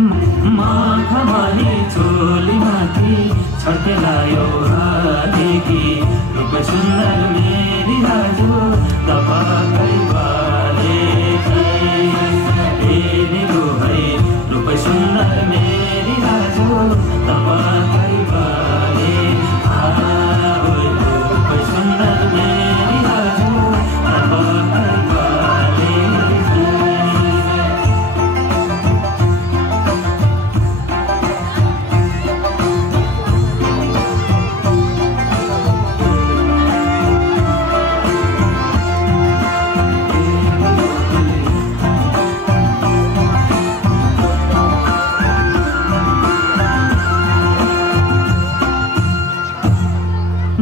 माखमली चोलीमाथि छर्केलायो हालेकी रूप सुन्दर मेरी हजुर तपाईकै बालेकी रूप सुन्दर मेरी हजुर तपाईकै बाले रूप सुन्दर मेरी हजुर तपाईकै बाले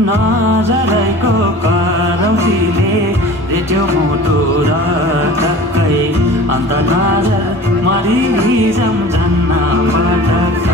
नजरैको करौटीले रेट्यो मुटु र टक्कै अन्त नजर मरि जम जन्न पटक